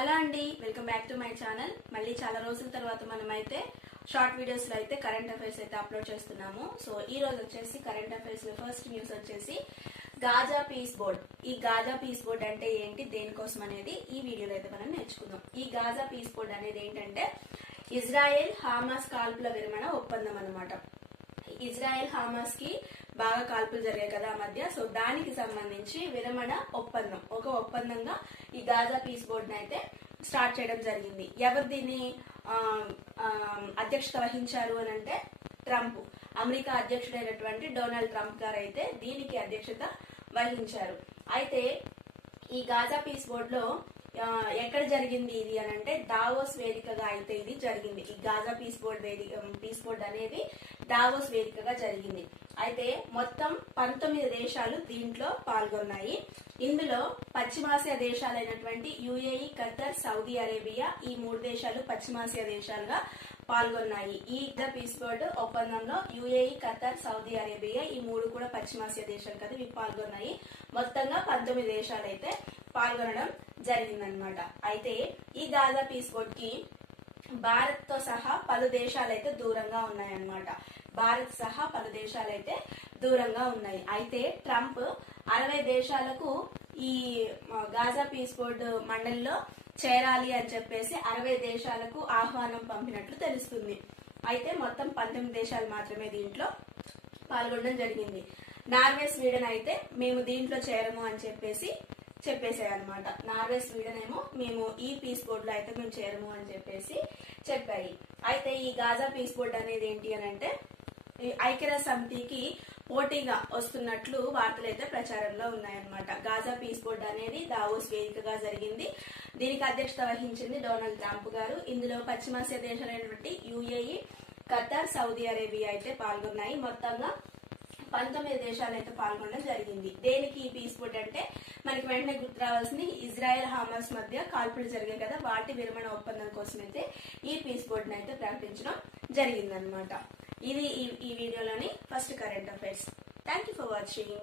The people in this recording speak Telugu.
హలో అండి, welcome back to my channel. మళ్ళీ చాలా రోజుల తర్వాత మనమైతే షార్ట్ వీడియోస్ లో అయితే కరెంట్ అఫైర్స్ అయితే అప్లోడ్ చేస్తున్నాము. సో ఈ రోజు వచ్చేసి కరెంట్ అఫైర్స్ లో ఫస్ట్ న్యూస్ వచ్చేసి గాజా పీస్ బోర్డ్. ఈ గాజా పీస్ బోర్డ్ అంటే ఏంటి, దేనికోసం అనేది ఈ వీడియోలో అయితే మనం నేర్చుకుందాం. ఈ గాజా పీస్ బోర్డ్ అనేది ఏంటంటే ఇజ్రాయెల్ హమాస్ కాల్పుల విరమణ ఒప్పందం అన్నమాట. ఇజ్రాయెల్ హమాస్ కి బాగా కాల్పులు జరిగాయి కదా మధ్య. సో దానికి సంబంధించి విరమణ ఒప్పందం, ఒక ఒప్పందంగా ఈ గాజా పీస్ బోర్డ్ అయితే స్టార్ట్ చేయడం జరిగింది. ఎవరు దీన్ని అధ్యక్షత వహించారు అని అంటే ట్రంప్, అమెరికా అధ్యక్షుడైనటువంటి డొనాల్డ్ ట్రంప్ గారు అయితే దీనికి అధ్యక్షత వహించారు. అయితే ఈ గాజా పీస్ బోర్డ్ లో ఎక్కడ జరిగింది ఇది అని అంటే దావోస్ వేదికగా అయితే ఇది జరిగింది. ఈ గాజా పీస్ బోర్డ్ అనేది దావోస్ వేదికగా జరిగింది. అయితే మొత్తం 19 దేశాలు దీంట్లో పాల్గొన్నాయి. ఇందులో పశ్చిమాసియా దేశాలైనటువంటి యుఏఈ, ఖతర్, సౌదీ అరేబియా, ఈ 3 దేశాలు పశ్చిమాసియా దేశాలుగా పాల్గొన్నాయి. ఈ పీస్ బోర్డ్ ఒప్పందంలో యుఏఈ, ఖతర్, సౌదీ అరేబియా ఈ 3 కూడా పశ్చిమాసియా దేశాలు కదా, ఇవి పాల్గొన్నాయి. మొత్తంగా 19 దేశాలు అయితే పాల్గొనడం జరిగిందనమాట. అయితే ఈ గాజా పీస్ బోర్డ్ కి భారత్ తో సహా పలు దేశాలు అయితే దూరంగా ఉన్నాయన్నమాట. భారత్ సహా పలు దేశాలు అయితే దూరంగా ఉన్నాయి. అయితే ట్రంప్ 60 దేశాలకు ఈ గాజా పీస్ బోర్డ్ మండలిలో చేరాలి అని చెప్పేసి 60 దేశాలకు ఆహ్వానం పంపినట్లు తెలుస్తుంది. అయితే మొత్తం 19 దేశాలు మాత్రమే దీంట్లో పాల్గొనడం జరిగింది. నార్వే, స్వీడన్ అయితే మేము దీంట్లో చేరము అని చెప్పేసాయి అనమాట. నార్వే, స్వీడన్ ఏమో మేము ఈ పీస్ బోర్డ్ లో అయితే మేము చేరము అని చెప్పేసి చెప్పాయి. అయితే ఈ గాజా పీస్ బోర్డ్ అనేది ఏంటి అని అంటే ఐక్యరాజ్య సమితికి పోటీగా వస్తున్నట్లు వార్తలు అయితే ప్రచారంలో ఉన్నాయన్నమాట. గాజా పీస్ బోర్డ్ అనేది దావోస్ వేదికగా జరిగింది. దీనికి అధ్యక్షత వహించింది డొనాల్డ్ ట్రంప్ గారు. ఇందులో పశ్చిమాసియా దేశాలైనటువంటి యుఏఈ, ఖతర్, సౌదీ అరేబియా అయితే పాల్గొన్నాయి. మొత్తంగా 19 దేశాలు అయితే పాల్గొనడం జరిగింది. దేనికి ఈ పీస్ బోర్డ్ అంటే మనకి వెంటనే గుర్తు రావాల్సింది ఇజ్రాయెల్ హమాస్ మధ్య కాల్పులు జరిగాయి కదా, వాటి విరమణ ఒప్పందం కోసం అయితే ఈ పీస్ బోర్డ్ అయితే ప్రకటించడం జరిగిందనమాట. ఇది ఈ వీడియోలోని first current affairs. Thank you for watching.